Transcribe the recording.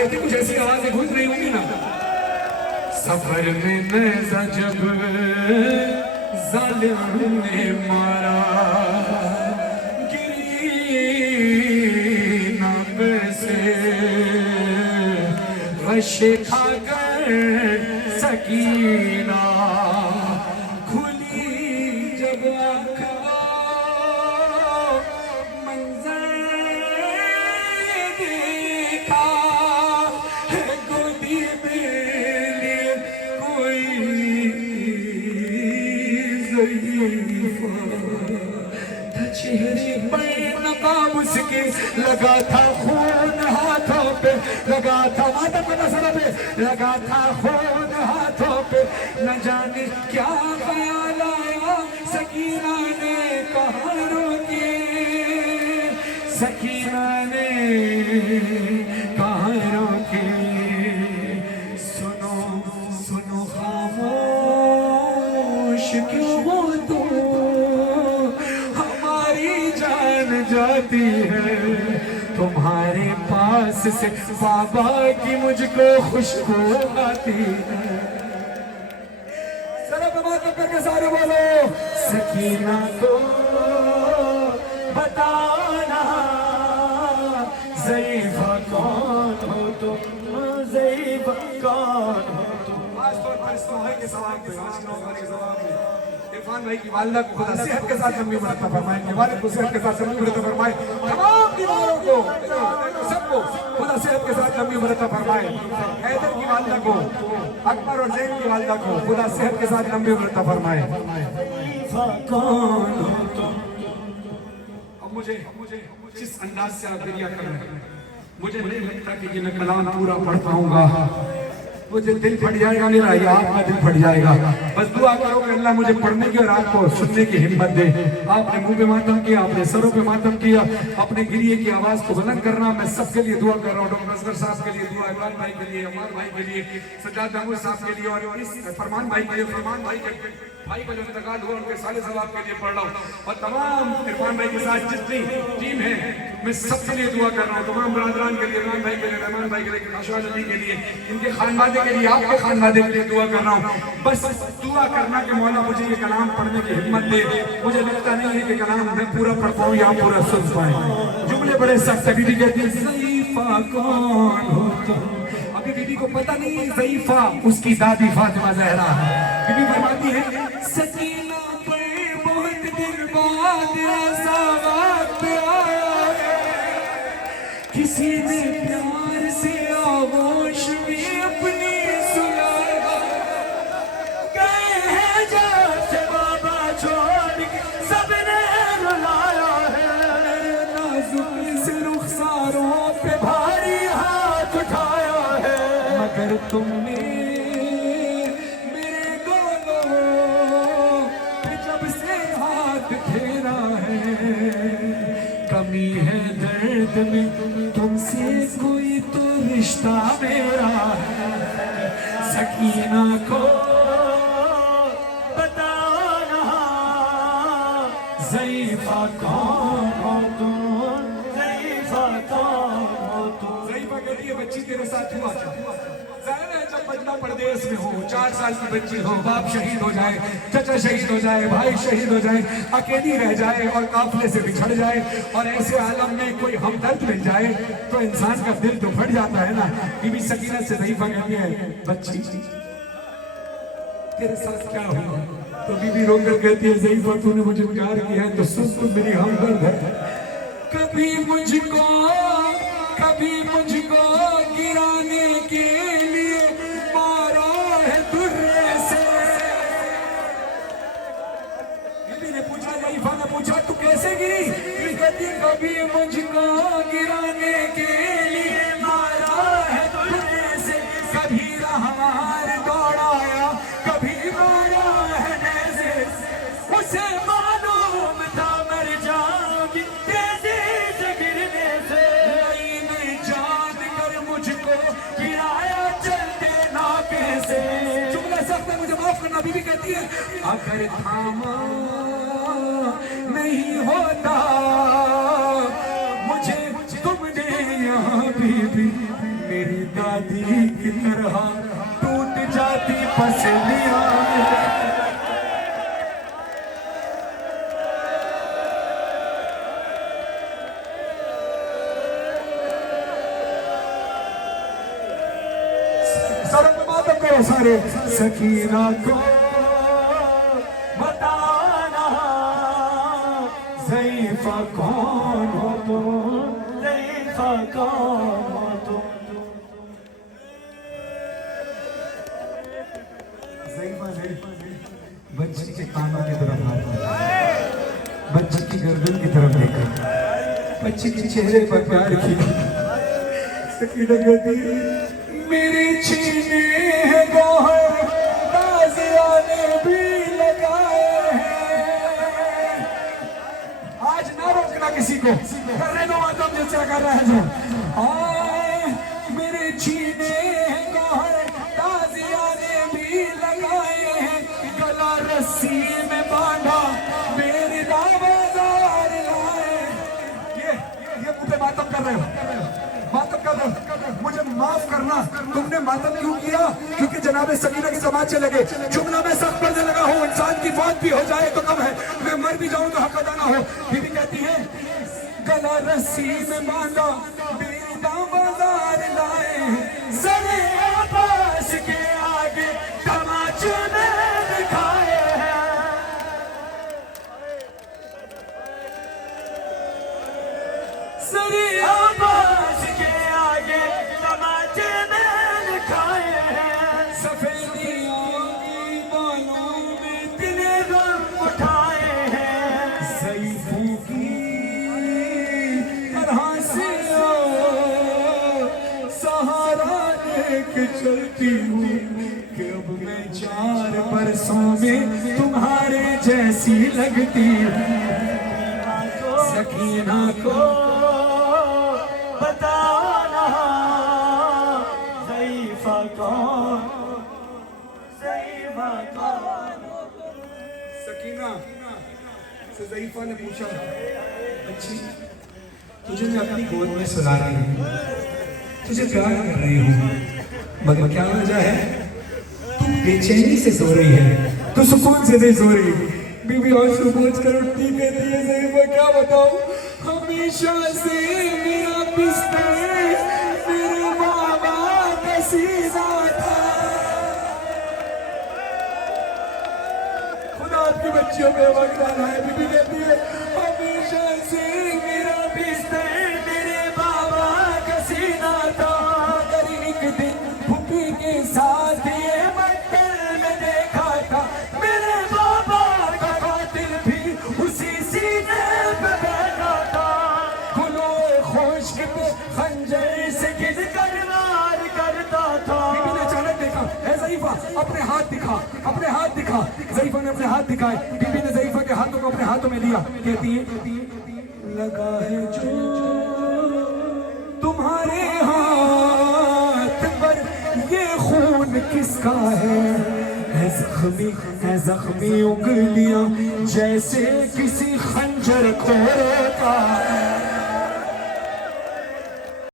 कुछ ऐसी आवाजें गूंज रही होंगी ना। सफर में नैज़ा जब जालिम ने मारा, गिरी नब से वशे खाकर सकीना, खुली जब आँखों मंजर देखा, गोदी में कोई ज़रीफ़ा था, चेहरे पर नकाब उसके लगा था खून, हाथों पे लगा था, माता पे नसर पे लगा था खून, हाथों पे न जाने क्या ख्याल आया, सकीना ने कहा रोके, सकीना ने कहा रोके, सुनो सुनो खामोश क्यों हो तुम, हमारी जान जाती है तुम्हारे पास से, बाबा की मुझको खुशबू आती है। जरा बात करके सारे बोलो, सकीना को बताना ज़रीफ़ा कौन हो तुम, ज़रीफ़ा कौन हो तुम। खासतौर पर इस नौहे के सवाल के जवाब में इरफान भाई की वालिदा को खुदा सेहत के साथ लंबी उम्र अता फरमाए, वालिद को सेहत के साथ लंबी उम्र अता फरमाए, तमाम बीमारों को सबको खुदा सेहत के साथ लंबी उम्र अता फरमाए। हैदर की वालिदा को, अकबर और ज़ैन की वालिदा को खुदा सेहत के साथ लंबी उम्र अता फरमाए। कौन हो तुम। अब मुझे जिस अंदाज से आप गिरिया कर रहे हैं, मुझे नहीं लगता कि ये मैं कलाम पूरा पढ़ पाऊंगा, मुझे दिल फट जाएगा मेरा, या आपका दिल फट जाएगा। बस दुआ करो कि अल्लाह मुझे पढ़ने की और आपको सुनने की हिम्मत दे। आपने मुंह पे मातम किया, आपने सरों पे मातम किया, अपने गिरिए की आवाज को बुलंद करना। मैं सबके लिए दुआ कर रहा हूँ, डॉक्टर असगर साहब के लिए दुआ, इमरान भाई के लिए, अमर भाई के लिए, सज्जाद महमूद साहब के लिए, और इस फरमान भाई के लिए, फरमान भाई का जो इंतकाल हुआ उनके साले सवाब के लिए पढ़ रहा हूँ, और तमाम इरफान भाई के साथ जितनी टीम है मैं सबके लिए दुआ कर रहा हूँ, तमाम बरादरान के लिए, इमरान भाई के लिए, रहमान भाई के लिए, आशवाज अली के लिए, इनके खानवादे के लिए, आपके खानवादे के लिए दुआ कर रहा हूँ। बस दुआ करना कि मौला मुझे ये कलाम पढ़ने की हिम्मत दे। मुझे लगता नहीं है कि कलाम मैं पूरा पढ़ पाऊँ या पूरा सुन पाए। जुमले बड़े सख्त है। बीबी कहती है ज़रीफ़ा कौन हो तुम। अभी बीबी को पता नहीं ज़रीफ़ा उसकी दादी फातिमा ज़हरा है। बीबी फरमाती है सकीना पर बहुत दिन बाद ऐसा वक्त आया, किसी ने प्यार से आगोश में अपनी सुलाया, गए हैं जैसे बाबा छोड़ के सबने रुलाया है, नाजुक से रुखसारों पे भारी हाथ उठाया है, मगर तुमने मेरे गोदों पे जब से हाथ फेरा है, कमी है दर्द में तुमसे कोई तो रिश्ता मेरा है, सकीना को बताना ज़रीफ़ा कौन हो तुम, ज़रीफ़ा कौन हो तुम। ज़रीफ़ा कहती है बच्ची तेरे साथ हुआ क्या? ज़ाहिर है जब बचना परदेश में हो, 4 साल की बच्ची हो, बाप शहीद हो जाए, चचा शहीद हो जाए, भाई शहीद हो जाए, अकेली रह जाए और काफिले से बिछड़ जाए, और ऐसे आलम में कोई हमदर्द मिल जाए तो इंसान का दिल तो फट जाता है ना। बीबी सकीना से ज़रीफ़ा कहती है बच्ची तेरे साथ क्या हुआ? तो बीबी रोकर कहती है ज़रीफ़ा तूने मुझे प्यार किया है तो सुन, तू मेरी हमदर्द है। कभी मुझको गिराने के लिए मारा है दुर्रे से। बीबी ने पूछा, ज़रीफ़ा ने पूछा तू कैसे गिरी? कहती कभी मुझको गिराने के लिए मारा है दुर्रे से, कभी रहमार दौड़ाया, कभी मारा है नेज़े से, उसे मालूम था मर जाऊंगी तेजी से गिरने से, मुझको गिराया चलते नाके से। जुमला सख्त है, मुझे माफ करना। बीबी कहती है अगर थामा नहीं होता मुझे तुमने यहाँ बीबी मेरी तरह टूट जाती पसलियां सारे सकीना को बताना ज़ईफ़ा कौन हो तुम, ज़ईफ़ा कौन हो तुम। ज़ईफ़ा ने बच्ची के कानों की तरफ देखा, बच्ची की गर्दन की तरफ देखा, बच्ची के चेहरे पर प्यार किया। सकीना कहती मेरे छीने है गौहर ताज़िया ने भी लगाए हैं। आज ना रोकना किसी को, करने दो मातम जैसा कर रहा है जो। आए मेरे छीने है गौहर ताज़िया ने भी लगाए हैं, गला रस्सी में बांधा मेरे दावदार लाए। ये मुझे मातम कर रहे हो, मातम कर रहे हो। मुझे माफ करना, तुमने मातम क्यों किया? क्योंकि जनाब सकीना की समाज चले गए। जुमला में सख्त पढ़ने लगा हो, इंसान की मौत भी हो जाए तो कम है, मैं मर भी जाऊं तो हक अदा ना हो। बीवी कहती है गला रस्सी में बांधा बेदा बाजार लाए, सरे आबास के आगे तमाचे में दिखाए हैं। सरे आबास के आगे तमाचे में दिखाए हैं, सफेदियों की बालों में तिले गम उठाए हैं। ज़ईफ़ों की तरह से सहारा लेके चलती हूँ कि अब मैं 4 बरसों में तुम्हारे जैसी लगती हूँ। सकीना को बताना ज़ईफ़ा कौन, ज़ईफ़ा कौन। सकीना से ज़ईफ़ा ने पूछा अच्छी तुझे मैं अपनी गोद में सुला रही हूँ, तुझे प्यार कर रही हूँ, मगर क्या वजह है? तू बेचैनी से सो रही है, तू सुकून से नहीं सो रही। बीवी आंसू पोंछ कर उठती कहती है ज़ईफ़ा क्या बताऊँ, हमेशा से मेरा बिस्तर मेरे बाबा का सीना था। खुदा आपकी बच्चियों पे वक़्त है। बीबी कहती है हमेशा से मेरा बिस्तर मेरे बाबा का सीना था, मगर एक दिन फूफी के साथ ये मंदिर में देखा था, मेरे बाबा का कातिल भी उसी सीने पे बैठा था। गुलोए खुश्क पे खंजर से गिर कर वार करता था। बीबी ने अचानक देखा, ए ज़ईफ़ा अपने हाथ दिखा, अपने हाथ दिखा। ज़ईफ़ा ने अपने हाथ दिखाए, बीबी ने ज़ईफ़ा के हाथों को अपने हाथों में लिया। कहती है लगा है जो तुम्हारे हाथ पर ये खून किसका है जख्मी उंगलियां जैसे किसी खंजर खोर का।